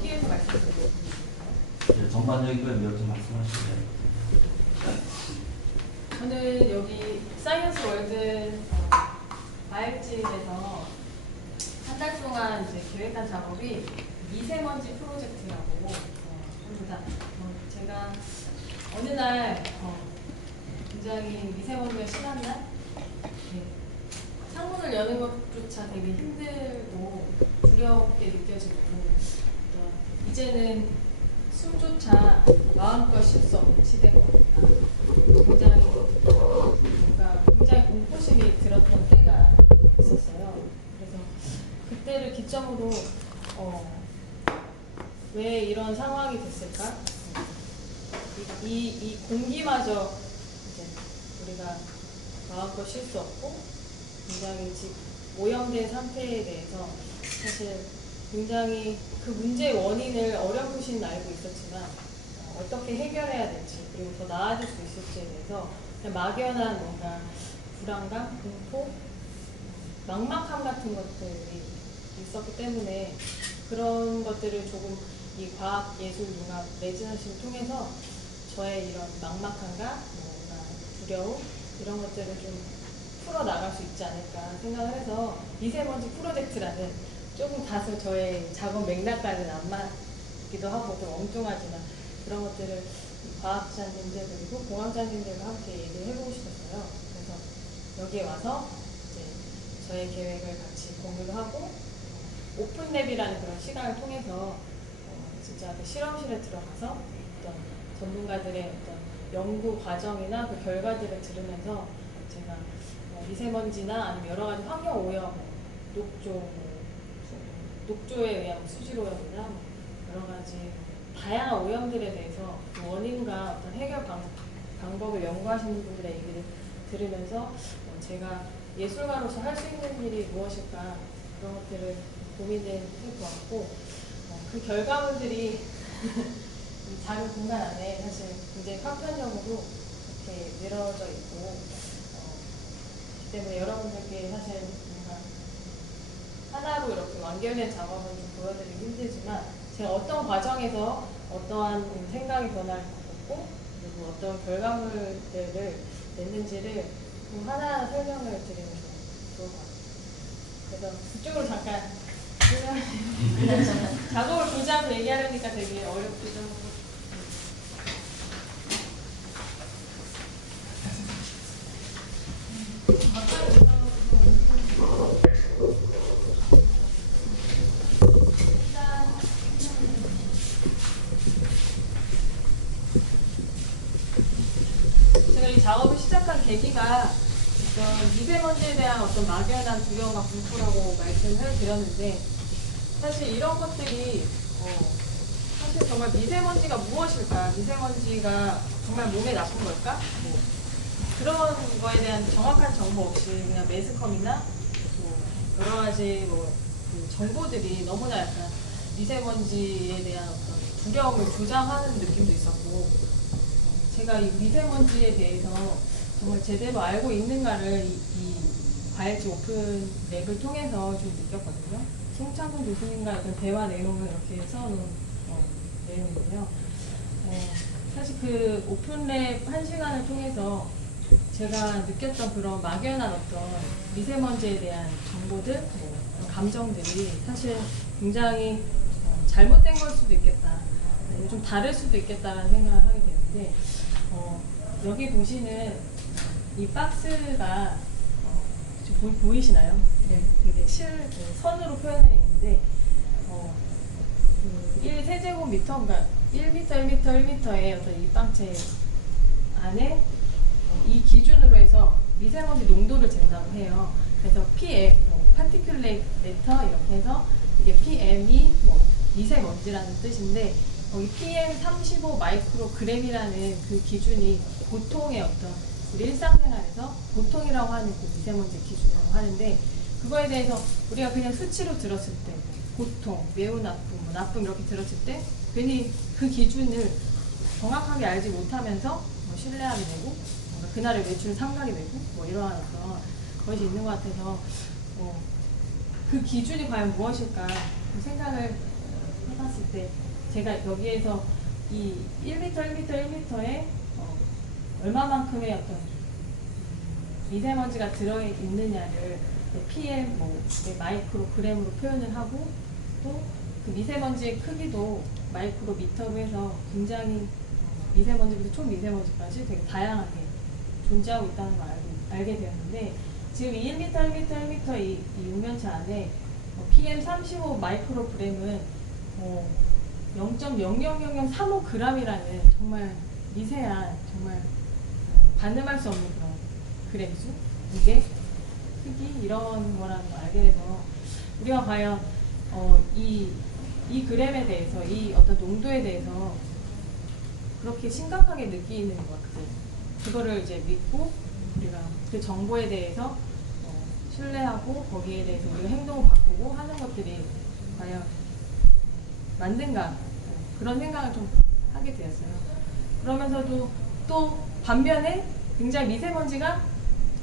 여기에서 말씀드리겠습니다. 네, 전반적인 걸 몇 점 말씀하시면. 저는 여기 사이언스 월드 마일진에서 한 달 동안 이제 계획한 작업이 미세먼지 프로젝트라고 합니다. 제가 어느 날 굉장히 미세먼지가 심한 날 창문을 여는 것조차 되게 힘들고 두렵게 느껴지고 이제는 숨조차 마음껏 쉴 수 없는 시대가 왔다. 굉장히 공포심이 들었던 때가 있었어요. 그래서 그때를 기점으로 왜 이런 상황이 됐을까? 이 공기마저 이제 우리가 마음껏 쉴 수 없고 굉장히 오염된 상태에 대해서 사실 굉장히 그 문제의 원인을 어렴풋이는 알고 있었지만 어떻게 해결해야 될지 그리고 더 나아질 수 있을지에 대해서 그냥 막연한 뭔가 불안감, 공포, 막막함 같은 것들이 있었기 때문에 그런 것들을 조금 이 과학, 예술, 융합, 레지던시를 통해서 저의 이런 막막함과 두려움 이런 것들을 좀 풀어나갈 수 있지 않을까 생각을 해서 미세먼지 프로젝트라는 조금 다소 저의 작업 맥락과는 안 맞기도 하고 좀 엉뚱하지만 그런 것들을 과학자님들 그리고 공학자님들과 함께 얘기를 해보고 싶었어요. 그래서 여기에 와서 이제 저의 계획을 같이 공유를 하고 오픈랩이라는 그런 시간을 통해서 진짜 그 실험실에 들어가서 어떤 전문가들의 어떤 연구 과정이나 그 결과들을 들으면서 제가 미세먼지나 아니면 여러 가지 환경 오염, 녹조에 의한 수질 오염이나 여러 가지 다양한 오염들에 대해서 그 원인과 어떤 해결 방법을 연구하시는 분들의 얘기를 들으면서 제가 예술가로서 할 수 있는 일이 무엇일까 그런 것들을 고민을 해보았고 그 결과물들이 이 작은 공간 안에 사실 굉장히 파편적으로 이렇게 늘어져 있고 그렇기 때문에 여러분들께 사실 뭔가 하나로 이렇게 완결된 작업을 좀 보여드리기 힘들지만 제가 어떤 과정에서 어떠한 생각의 변화를 겪었고 그리고 어떤 결과물들을 냈는지를 좀 하나하나 설명을 드리면 좋을 것 같아요. 그래서 그쪽으로 잠깐 작업을 보자고 얘기하려니까 되게 어렵기도 하고 제가 이 작업을 시작한 계기가 어떤 미세먼지에 대한 어떤 막연한 두려움과 공포라고 말씀을 드렸는데 사실 이런 것들이 사실 정말 미세먼지가 무엇일까? 미세먼지가 정말 몸에 나쁜 걸까? 그런 거에 대한 정확한 정보 없이 그냥 매스컴이나 여러 가지 그 정보들이 너무나 약간 미세먼지에 대한 어떤 두려움을 조장하는 느낌도 있었고 제가 이 미세먼지에 대해서 정말 제대로 알고 있는가를 이 과일지 오픈 랩을 통해서 좀 느꼈거든요. 송창근 교수님과 어떤 대화 내용을 이렇게 써놓은 내용인데요. 사실 그 오픈랩 1시간을 통해서 제가 느꼈던 그런 막연한 어떤 미세먼지에 대한 정보들, 감정들이 사실 굉장히 잘못된 걸 수도 있겠다. 좀 다를 수도 있겠다라는 생각을 하게 되는데 여기 보시는 이 박스가 보이시나요? 네. 되게 선으로 표현되어 있는데 1세제곱미터, 그러니까 1m, 1m, 1m의 어떤 이 빵체 안에 이 기준으로 해서 미세먼지 농도를 잰다고 해요. 그래서 PM, particulate matter 이렇게 해서 이게 PM이 미세먼지라는 뜻인데 이 PM 35 마이크로그램이라는 그 기준이 보통의 어떤 우리 일상생활에서 보통이라고 하는 그 미세먼지 기준이라고 하는데 그거에 대해서 우리가 그냥 수치로 들었을 때 보통, 매우 나쁨, 나쁨 이렇게 들었을 때 괜히 그 기준을 정확하게 알지 못하면서 신뢰하게 되고 그날의 매출 상각이 되고 이러한 어떤 것이 있는 것 같아서 그 기준이 과연 무엇일까 생각을 해봤을 때 제가 여기에서 이 1m, 1m, 1m에 얼마만큼의 어떤 미세먼지가 들어있느냐를 PM, 마이크로그램으로 표현을 하고 또 그 미세먼지의 크기도 마이크로미터로 해서 굉장히 미세먼지부터 초미세먼지까지 되게 다양하게 존재하고 있다는 걸 알게 되었는데 지금 이 1m, 1m, 1m 이 육면체 안에 PM35 마이크로그램은 0.00003호g이라는 정말 미세한 정말 가늠할 수 없는 그런 그램수, 무게, 크기 이런 거라는 걸 알게 돼서 우리가 과연 이 그램에 대해서 이 어떤 농도에 대해서 그렇게 심각하게 느끼는 것들 그거를 이제 믿고 우리가 그 정보에 대해서 신뢰하고 거기에 대해서 우리가 행동을 바꾸고 하는 것들이 과연 맞는가 그런 생각을 좀 하게 되었어요. 그러면서도 또 반면에 굉장히 미세먼지가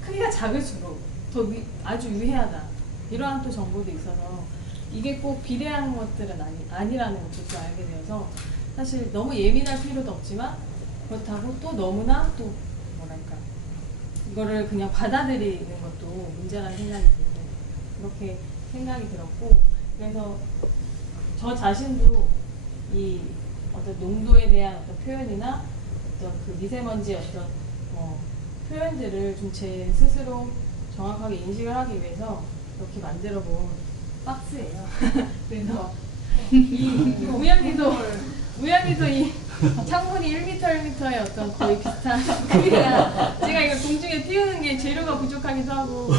크기가 작을수록 더 아주 유해하다 이러한 또 정보도 있어서 이게 꼭 비례한 것들은 아니라는 것도 또 알게 되어서 사실 너무 예민할 필요도 없지만 그렇다고 또 너무나 또 뭐랄까 이거를 그냥 받아들이는 것도 문제라는 생각이 들고 그렇게 생각이 들었고 그래서 저 자신도 이 어떤 농도에 대한 어떤 표현이나 어떤 그 미세먼지의 어떤 표현들을 좀 제 스스로 정확하게 인식을 하기 위해서 이렇게 만들어 본 박스예요. 그래서 우연히도 이 창문이 1m, 1m의 어떤 거의 비슷한 크기가 제가 이거 공중에 띄우는 게 재료가 부족하기도 하고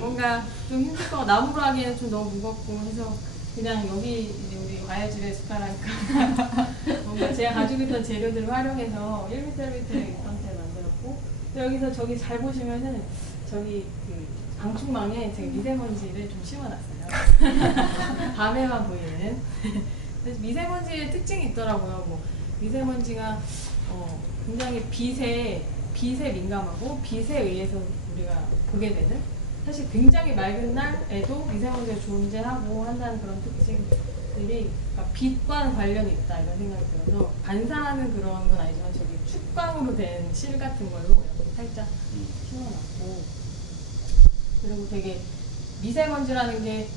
뭔가 좀 힘들 거 나무로 하기에는 좀 너무 무겁고 해서 그냥 여기 우리 와야집에 숟가락과 뭔가 제가 가지고 있던 재료들을 활용해서 1m, 1m의 형태를 만들었고 여기서 저기 잘 보시면은 저기 그 방충망에 제가 미세먼지를 좀 심어놨어요. 밤에만 보이는. 그래서 미세먼지의 특징이 있더라고요. 뭐 미세먼지가 굉장히 빛에 민감하고 빛에 의해서 우리가 보게 되는 사실 굉장히 맑은 날에도 미세먼지가 존재하고 한다는 그런 특징들이 그러니까 빛과는 관련이 있다 이런 생각이 들어서 반사하는 그런 건 아니지만 저기 축광으로 된 실 같은 걸로 이렇게 살짝 심어놨고 그리고 되게 미세먼지라는 게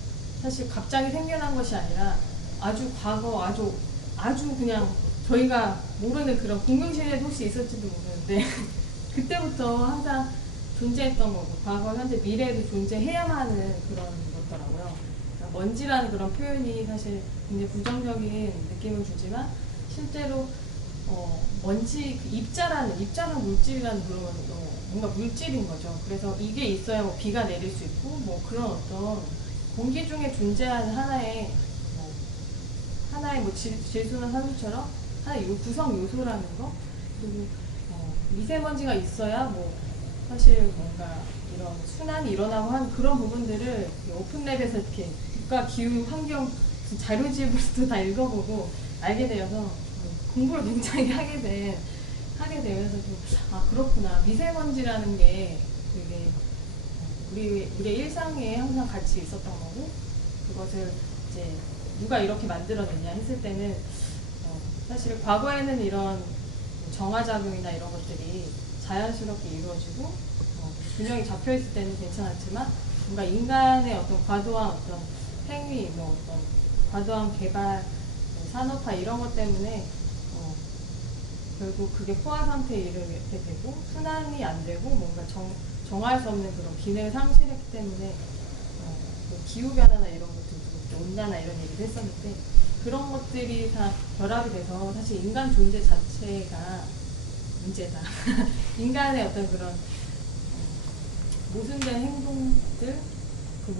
사실 갑자기 생겨난 것이 아니라 아주 과거 아주 그냥 저희가 모르는 그런 공동시대에도 혹시 있을지도 모르는데 그때부터 항상 존재했던 거고 과거, 현재, 미래에도 존재해야만 하는 그런 거더라고요. 그러니까 먼지라는 그런 표현이 사실 굉장히 부정적인 느낌을 주지만 실제로 먼지, 입자라는 물질이라는 그런 뭔가 물질인 거죠. 그래서 이게 있어야 뭐 비가 내릴 수 있고 뭐 그런 어떤 공기 중에 존재하는 하나의 질소나 산소처럼 하나의 구성 요소라는 거 그리고 미세먼지가 있어야 뭐 사실 뭔가 이런 순환이 일어나고 하는 그런 부분들을 오픈랩에서 이렇게 국가 기후 환경 자료집으로도 다 읽어보고 알게 되어서 공부를 굉장히 하게 되면서 좀 그렇구나 미세먼지라는 게 되게 우리의 일상에 항상 같이 있었던 거고 그것을 이제 누가 이렇게 만들어냈냐 했을 때는 사실 과거에는 이런 정화작용이나 이런 것들이 자연스럽게 이루어지고 균형이 잡혀있을 때는 괜찮았지만 뭔가 인간의 어떤 과도한 어떤 행위, 뭐 어떤 과도한 개발, 산업화 이런 것 때문에 결국 그게 포화 상태에 이르게 되고 순환이 안 되고 뭔가 정할 수 없는 그런 기능을 상실했기 때문에 뭐 기후변화나 이런 것들도 온난화 이런 얘기를 했었는데 그런 것들이 다 결합이 돼서 사실 인간 존재 자체가 문제다. 인간의 어떤 그런 모순된 행동들, 그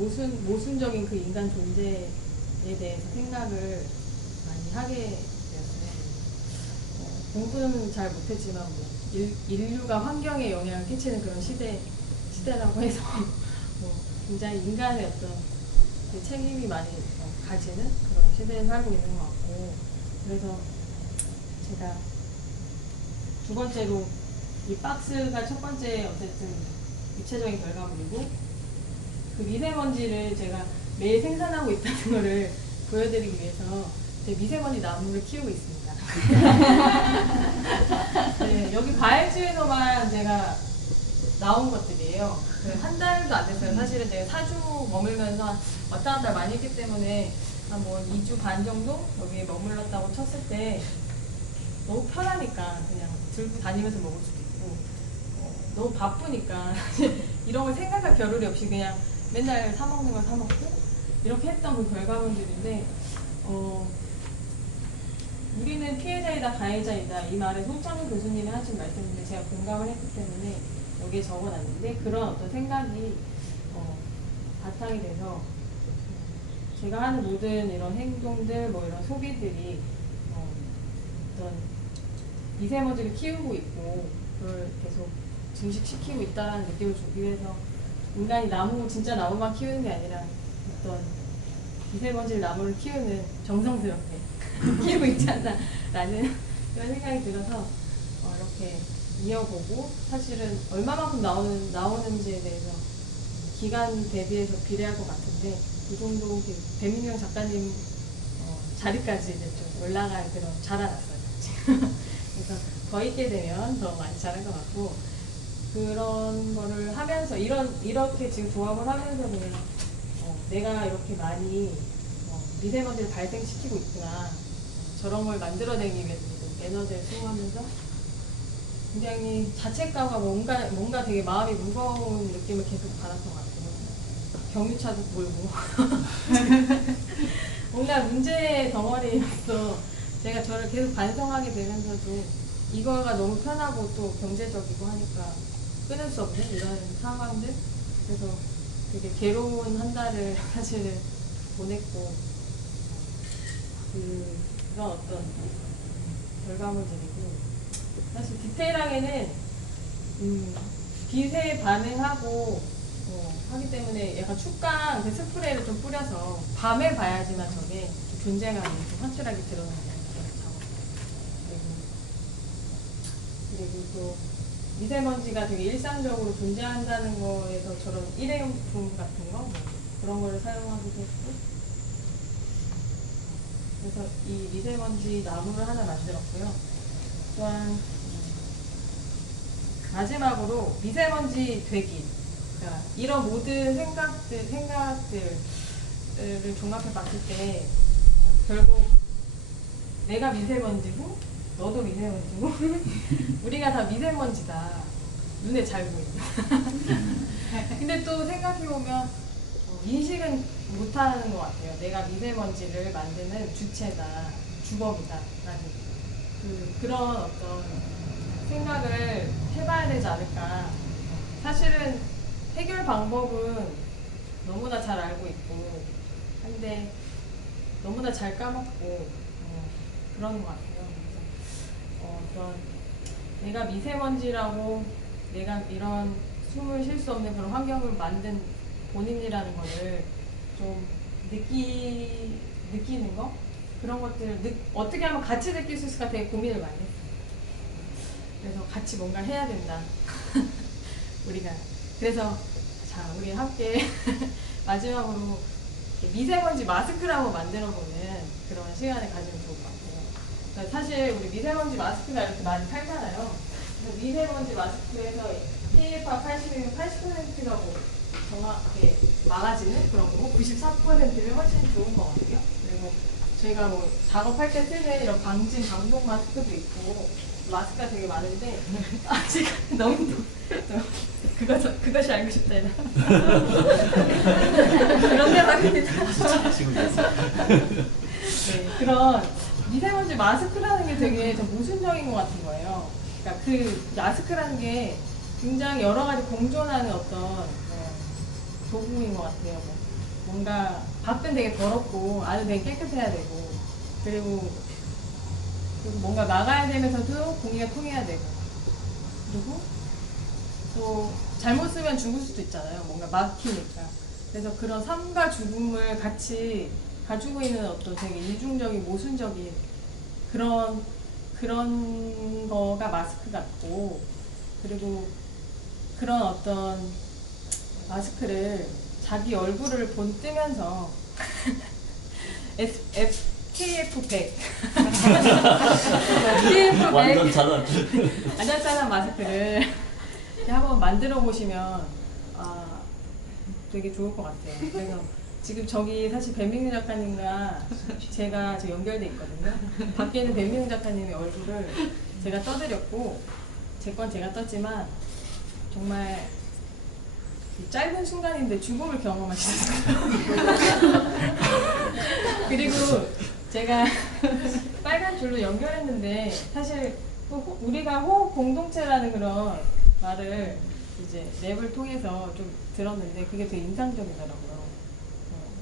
모순적인 그 인간 존재에 대해서 생각을 많이 하게 되었어요. 공부는 잘 못했지만 뭐 인류가 환경에 영향을 끼치는 그런 시대라고 해서 굉장히 인간의 어떤 그 책임이 많이 가지는 그런 시대에 살고 있는 것 같고 그래서 제가 두 번째로 이 박스가 첫 번째 어쨌든 입체적인 결과물이고 그 미세먼지를 제가 매일 생산하고 있다는 거를 보여드리기 위해서 제 미세먼지 나무를 키우고 있습니다. 네, 여기 과일주에서만 제가 나온 것들이에요. 한 달도 안 됐어요. 사실은 제가 4주 머물면서 왔다 갔다 많이 했기 때문에 한 뭐 2주 반 정도 여기에 머물렀다고 쳤을 때 너무 편하니까 그냥 들고 다니면서 먹을 수도 있고 너무 바쁘니까 이런 걸 생각할 겨를이 없이 그냥 맨날 사 먹는 걸 사 먹고 이렇게 했던 그 결과물들인데 우리는 피해자이다 가해자이다 이 말에 송창훈 교수님이 하신 말씀인데 제가 공감을 했기 때문에 여기에 적어놨는데 그런 어떤 생각이 바탕이 돼서 제가 하는 모든 이런 행동들 뭐 이런 소비들이 어떤 미세먼지를 키우고 있고 그걸 계속 증식시키고 있다는 느낌을 주기 위해서 인간이 진짜 나무만 키우는 게 아니라 어떤 미세먼지 나무를 키우는 정성스럽게 키우고 있지 않나 라는 그런 생각이 들어서 이렇게 이어보고 사실은 얼마만큼 나오는지에 대해서 기간 대비해서 비례할 것 같은데 그 정도 배민경 작가님 자리까지 이제 좀 올라갈 그런 자라났어요. 그래서 더 있게 되면 더 많이 자랄 것 같고 그런 거를 하면서 이렇게 지금 조합을 하면서 그냥 내가 이렇게 많이 미세먼지를 발생시키고 있구나 저런 걸 만들어내기 위해서 에너지를 수용하면서 굉장히 자책감과 뭔가 되게 마음이 무거운 느낌을 계속 받았던 것 같아요. 경유차도 몰고 뭔가 문제의 덩어리로서 제가 저를 계속 반성하게 되면서도 이거가 너무 편하고 또 경제적이고 하니까 끊을 수 없는 이런 상황들 그래서 되게 괴로운 한 달을 사실은 보냈고 그런 어떤 결과물들이고 사실 디테일하게는 빛에 반응하고 하기 때문에 약간 축강 그 스프레이를 좀 뿌려서 밤에 봐야지만 저게 존재감이 좀 확실하게 드러나는 그런 작업. 그리고 또 미세먼지가 되게 일상적으로 존재한다는 거에서 저런 일회용품 같은 거 그런 거를 사용하기도 했고 그래서 이 미세먼지 나무를 하나 만들었고요. 또한 마지막으로 미세먼지 되기 그러니까 이런 모든 생각들을 종합해 봤을 때 결국 내가 미세먼지고 너도 미세먼지고 우리가 다 미세먼지다 눈에 잘 보인다 근데 또 생각해보면 인식은 못하는 것 같아요. 내가 미세먼지를 만드는 주체다 주범이다 라는 그런 어떤 생각을 해봐야 되지 않을까. 사실은 해결 방법은 너무나 잘 알고 있고 한데 너무나 잘 까먹고 그런 것 같아요. 그래서 그런 내가 미세먼지라고 내가 이런 숨을 쉴 수 없는 그런 환경을 만든 본인이라는 거를 좀 느끼는 거 그런 것들을 어떻게 하면 같이 느낄 수 있을까 되게 고민을 많이 했어요. 그래서 같이 뭔가 해야 된다. 우리가 그래서 자 우리 함께 마지막으로 미세먼지 마스크라고 만들어보는 그런 시간을 가지면 좋을 것 같아요. 그러니까 사실 우리 미세먼지 마스크가 이렇게 많이 팔잖아요. 그래서 미세먼지 마스크에서 PFA 80이면 80%가 뭐 정확하게 막아지는 그런 거고 94%면 훨씬 좋은 것 같아요. 그리고 저희가 뭐 작업할 때 쓰는 이런 방독 마스크도 있고 마스크가 되게 많은데 아직 너무 그것이 알고 싶다 이런 그런 생각입니다. 네, 그런 미세먼지 마스크라는 게 되게 좀 모순적인 것 같은 거예요. 그러니까 그 마스크라는 게 굉장히 여러 가지 공존하는 어떤 도구인 것 같아요. 뭔가 밖은 되게 더럽고 안은 되게 깨끗해야 되고 그리고 뭔가 막아야 되면서도 공기가 통해야 되고 그리고 또 잘못 쓰면 죽을 수도 있잖아요. 뭔가 막히니까. 그래서 그런 삶과 죽음을 같이 가지고 있는 어떤 되게 이중적인 모순적인 그런 거가 마스크 같고 그리고 그런 어떤 마스크를 자기 얼굴을 본뜨면서 KF100 완전 KF100 잘한. 안전차단 마스크를 이렇게 한번 만들어 보시면 되게 좋을 것 같아요. 그래서 지금 저기 사실 배민규 작가님과 제가 저 연결돼 있거든요. 밖에 있는 배민규 작가님의 얼굴을 제가 떠드렸고 제 건 제가 떴지만 정말 짧은 순간인데 죽음을 경험하시더라고요. 그리고 제가 빨간 줄로 연결했는데 사실 우리가 호흡 공동체라는 그런 말을 이제 랩을 통해서 좀 들었는데 그게 되게 인상적이더라고요.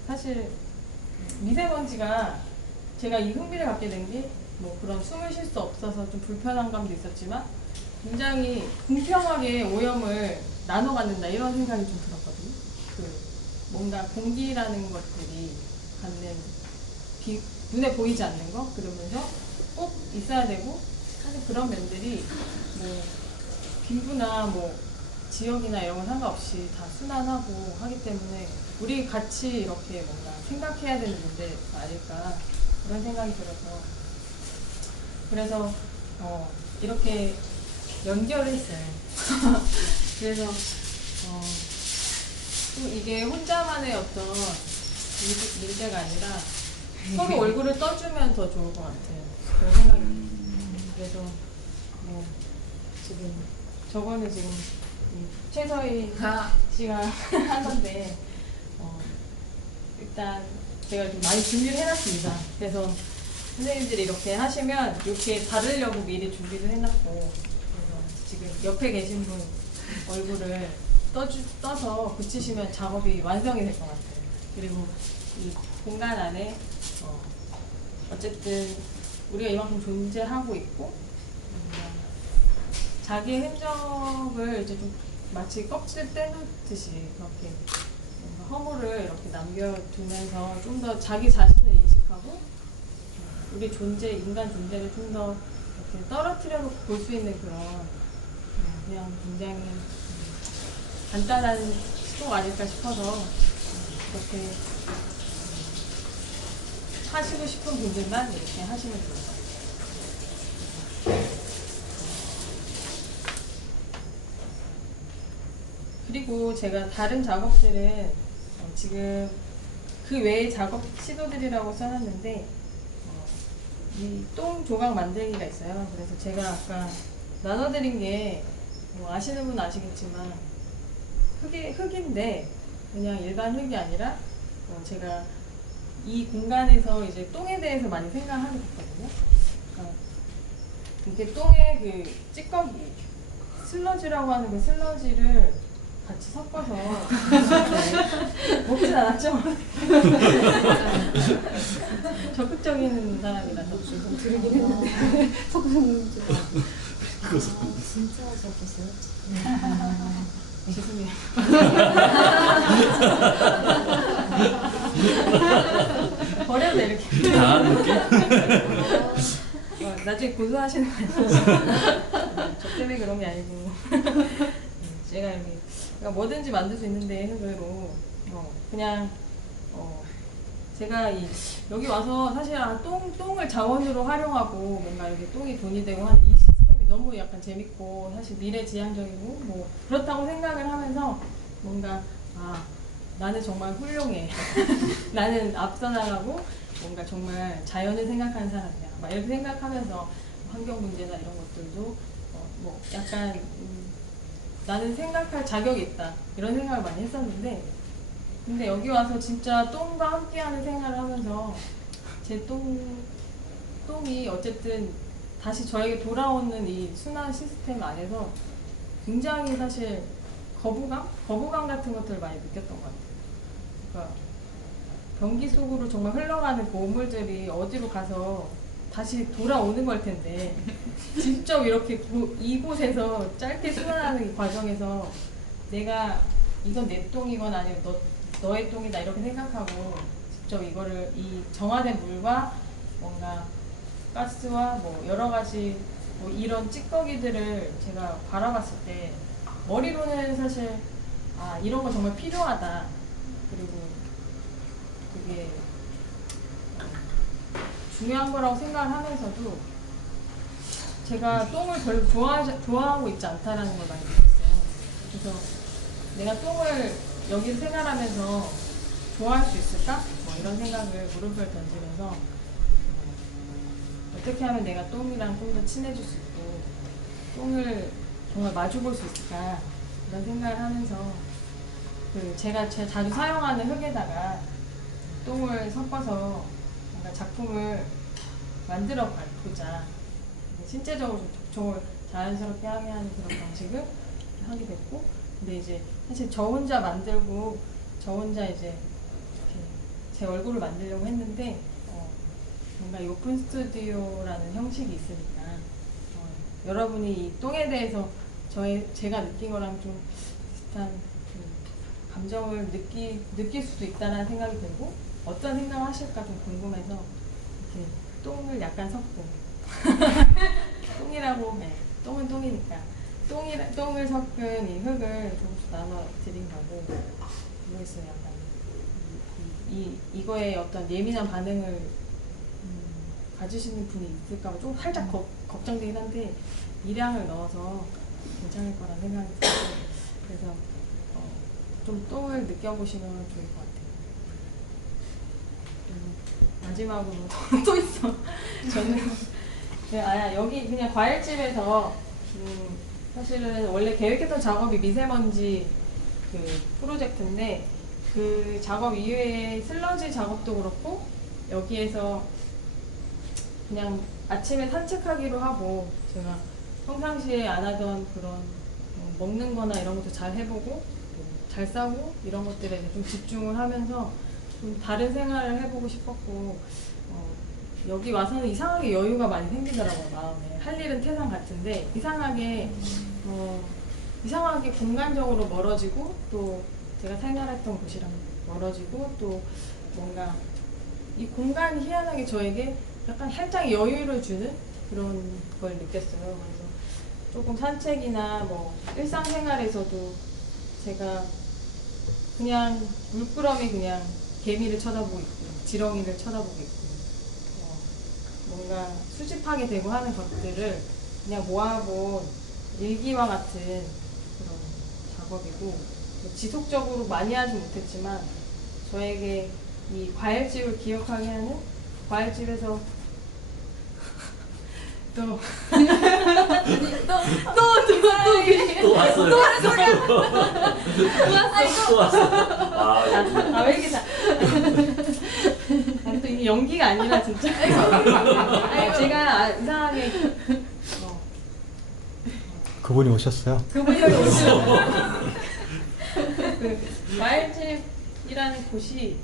사실 미세먼지가 제가 이 흥미를 갖게 된 게 뭐 그런 숨을 쉴 수 없어서 좀 불편한 감도 있었지만 굉장히 공평하게 오염을 나눠 갖는다 이런 생각이 좀 들었거든요. 그 뭔가 공기라는 것들이 갖는 눈에 보이지 않는 거 그러면서 꼭 있어야 되고 사실 그런 면들이 뭐 빈부나 뭐 지역이나 이런 건 상관없이 다 순환하고 하기 때문에 우리 같이 이렇게 뭔가 생각해야 되는 문제 아닐까 그런 생각이 들어서 그래서 이렇게 연결을 했어요. 그래서 또 이게 혼자만의 어떤 문제가 아니라 서로 얼굴을 떠주면 더 좋을 것 같아요. 그런 생각이 그래서 뭐 지금 저거는 지금 최서희 씨가 한 건데 일단 제가 좀 많이 준비를 해놨습니다. 그래서 선생님들이 이렇게 하시면 이렇게 다루려고 미리 준비를 해놨고 그래서 지금 옆에 계신 분 얼굴을 떠서 붙이시면 작업이 완성이 될 것 같아요. 그리고 이 공간 안에 어쨌든 우리가 이만큼 존재하고 있고 자기의 흔적을 이제 좀 마치 껍질 떼놓듯이 그렇게 허물을 이렇게 남겨두면서 좀 더 자기 자신을 인식하고 우리 존재, 인간 존재를 좀 더 이렇게 떨어뜨려 볼 수 있는 그런 그냥 굉장히 간단한 시도가 아닐까 싶어서 그렇게 하시고 싶은 분들만 이렇게 하시면 좋을 것 같아요. 그리고 제가 다른 작업들은 지금 그 외의 작업 시도들이라고 써놨는데 이 똥 조각 만들기가 있어요. 그래서 제가 아까 나눠드린 게 뭐 아시는 분은 아시겠지만 흙인데 그냥 일반 흙이 아니라 제가 이 공간에서 이제 똥에 대해서 많이 생각하게 됐거든요. 이렇게 똥의 그 찌꺼기 슬러지라고 하는 그 슬러지를 같이 섞어서 먹진 않았죠? 적극적인 사람이라서 좀 들긴 했는데 섞는 줄 진짜 섞었어요? 죄송해요. 버려도 이렇게 당한 느낌? 나중에 고소하시는 거 아니에요? 저 때문에 그런 게 아니고 제가 여기 그러니까 뭐든지 만들 수 있는데 흙으로 그냥 제가 여기 와서 사실 똥을 자원으로 활용하고 뭔가 이렇게 똥이 돈이 되고 하는 이 시스템이 너무 약간 재밌고 사실 미래지향적이고 뭐 그렇다고 생각을 하면서 뭔가 나는 정말 훌륭해. 나는 앞서 나가고 뭔가 정말 자연을 생각하는 사람이야. 막 이렇게 생각하면서 환경 문제나 이런 것들도 뭐 약간 나는 생각할 자격이 있다. 이런 생각을 많이 했었는데 근데 여기 와서 진짜 똥과 함께하는 생활을 하면서 제 똥이 어쨌든 다시 저에게 돌아오는 이 순환 시스템 안에서 굉장히 사실 거부감 같은 것들을 많이 느꼈던 것 같아요. 그러니까 변기 속으로 정말 흘러가는 그 오물들이 어디로 가서 다시 돌아오는 걸 텐데 직접 이렇게 이곳에서 짧게 순환하는 이 과정에서 내가 이건 내 똥이건 아니면 너의 똥이다 이렇게 생각하고 직접 이거를 이 정화된 물과 뭔가 가스와 뭐 여러 가지 뭐 이런 찌꺼기들을 제가 바라봤을 때 머리로는 사실 이런 거 정말 필요하다. 그리고 되게 중요한 거라고 생각을 하면서도 제가 똥을 별로 좋아하고 있지 않다라는 걸 많이 느꼈어요. 그래서 내가 똥을 여기서 생활하면서 좋아할 수 있을까? 뭐 이런 생각을 물음표를 던지면서 어떻게 하면 내가 똥이랑 좀 더 친해질 수 있고 똥을 정말 마주볼 수 있을까? 이런 생각을 하면서 제가 자주 사용하는 흙에다가 똥을 섞어서 뭔가 작품을 만들어 보자. 신체적으로 좀 접촉을 자연스럽게 하게 하는 그런 방식을 하게 됐고, 근데 이제 사실 저 혼자 만들고 저 혼자 이제 이렇게 제 얼굴을 만들려고 했는데 뭔가 이 오픈 스튜디오라는 형식이 있으니까 여러분이 이 똥에 대해서 제가 느낀 거랑 좀 비슷한 그 감정을 느낄 수도 있다는 생각이 들고 어떤 생각을 하실까 좀 궁금해서 이렇게 똥을 약간 섞고 똥이라고 똥은 똥이니까 똥을 섞은 이 흙을 조금씩 나눠 드린 거고 모르겠어요. 약간 이거에 어떤 예민한 반응을 가지시는 분이 있을까 봐 좀 살짝 걱정되긴 한데 미량을 넣어서 괜찮을 거란 생각이 들고 그래서 좀 똥을 느껴보시면 좋을 것 같아요. 마지막으로 또 있어. 저는 여기 그냥 과일집에서 사실은 원래 계획했던 작업이 미세먼지 그 프로젝트인데 그 작업 이외에 슬러지 작업도 그렇고 여기에서 그냥 아침에 산책하기로 하고 제가 평상시에 안 하던 그런 먹는 거나 이런 것도 잘 해보고 잘 싸고 이런 것들에 좀 집중을 하면서 좀 다른 생활을 해보고 싶었고 여기 와서는 이상하게 여유가 많이 생기더라고요. 마음에 할 일은 태산 같은데 이상하게 공간적으로 멀어지고 또 제가 생활했던 곳이랑 멀어지고 또 뭔가 이 공간이 희한하게 저에게 약간 살짝 여유를 주는 그런 걸 느꼈어요. 그래서 조금 산책이나 뭐 일상생활에서도 제가 그냥 물끄러미 그냥 개미를 쳐다보고 있고 지렁이를 쳐다보고 있고 뭔가 수집하게 되고 하는 것들을 그냥 모아본 일기와 같은 그런 작업이고 지속적으로 많이 하지 못했지만 저에게 이 과일집을 기억하게 하는 과일집에서 또 왔어요. 또 왔어. 왜 이렇게 또 이게 연기가 아니라 진짜 제가 이상하게 그분이 오셨어요? 그분이 오셨어요. 그 과일집이라는 곳이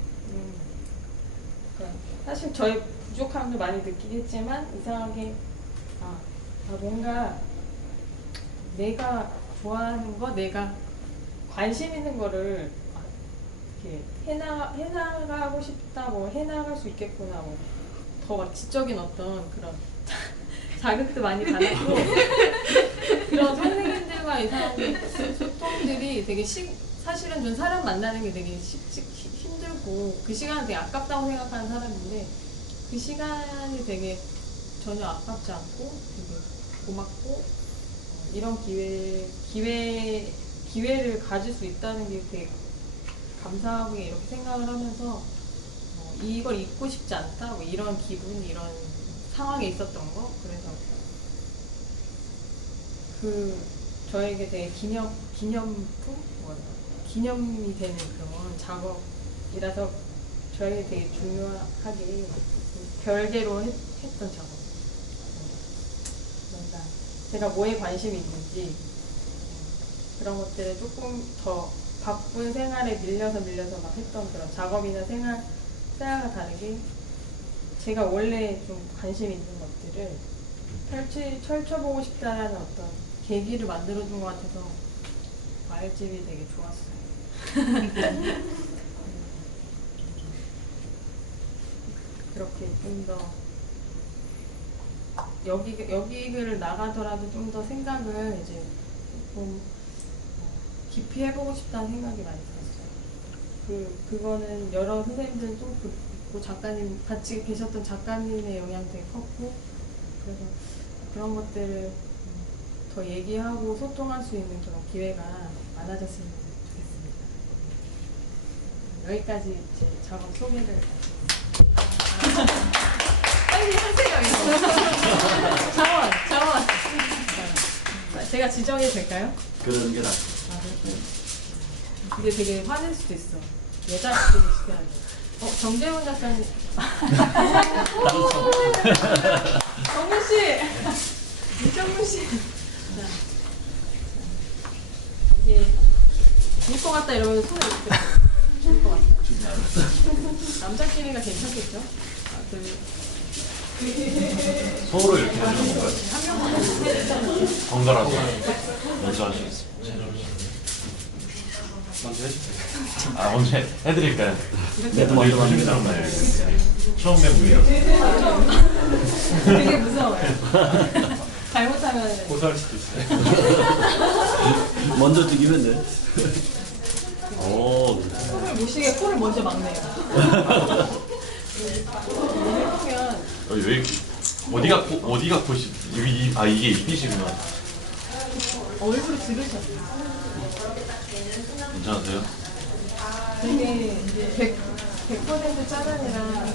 사실 저의 부족함도 많이 느끼겠지만 이상하게 뭔가 내가 좋아하는 거, 내가 관심 있는 거를 이렇게 해나가고 싶다, 뭐 해나갈 수 있겠구나, 뭐 더 막 지적인 어떤 그런 자극도 많이 받았고 그런 선생님들과 이상하게 소통들이 되게 사실은 전 사람 만나는 게 되게 힘들고 그 시간은 되게 아깝다고 생각하는 사람인데 그 시간이 되게 전혀 아깝지 않고 되게 고맙고 이런 기회를 가질 수 있다는 게 되게 감사하고 이렇게 생각을 하면서 이걸 잊고 싶지 않다 뭐 이런 기분 이런 상황에 있었던 거 그래서 저에게 되게 기념품 기념이 되는 그런 작업이라서 저에게 되게 중요하게 별개로 했던 작업. 뭔가 제가 뭐에 관심이 있는지 그런 것들을 조금 더 바쁜 생활에 밀려서 막 했던 그런 작업이나 생활과 다르게 제가 원래 좀 관심 있는 것들을 펼쳐보고 싶다는 어떤 계기를 만들어준 것 같아서 과일집이 되게 좋았어요. 그렇게 좀 더 여기를 나가더라도 좀 더 생각을 이제 조금 깊이 해보고 싶다는 생각이 많이 들었어요. 그거는 여러 선생님들도 또 작가님, 같이 계셨던 작가님의 영향도 되게 컸고, 그래서 그런 것들을 더 얘기하고 소통할 수 있는 그런 기회가 많아졌으면 좋겠습니다. 여기까지 제 작업 소개를. 빨리 하세요, 이거. 자원. 제가 지정해도 될까요? 그런 게 낫. 근데 되게 화낼 수도 있어. 여자들이 시켜야 정재훈 작가님. 정문 씨! 이정문 씨! 자. 이게, 죽을 것 같다 이러면 손을 이렇게. 죽을 것 같다. 남자끼리가 괜찮겠죠? 서로 이렇게 하는 건가요? 한 명만 해주잖아요. 번갈아서 먼저 하시겠습니다. 먼저 해주세요. 아 먼저 해드릴까요? 이렇게 먼저 조심스럽나요? 처음 뵙고요. 되게 무서워요. 잘못하면. 고소할 수도 있어요. 먼저 죽이면 돼. 오. 코를 못 쉬게 코를 먼저 막네요. 해보면 왜 어디가 코시? 이게 입이시구나. 얼굴이 들으셨어요. 괜찮으세요? 되게 100% 짜란이랑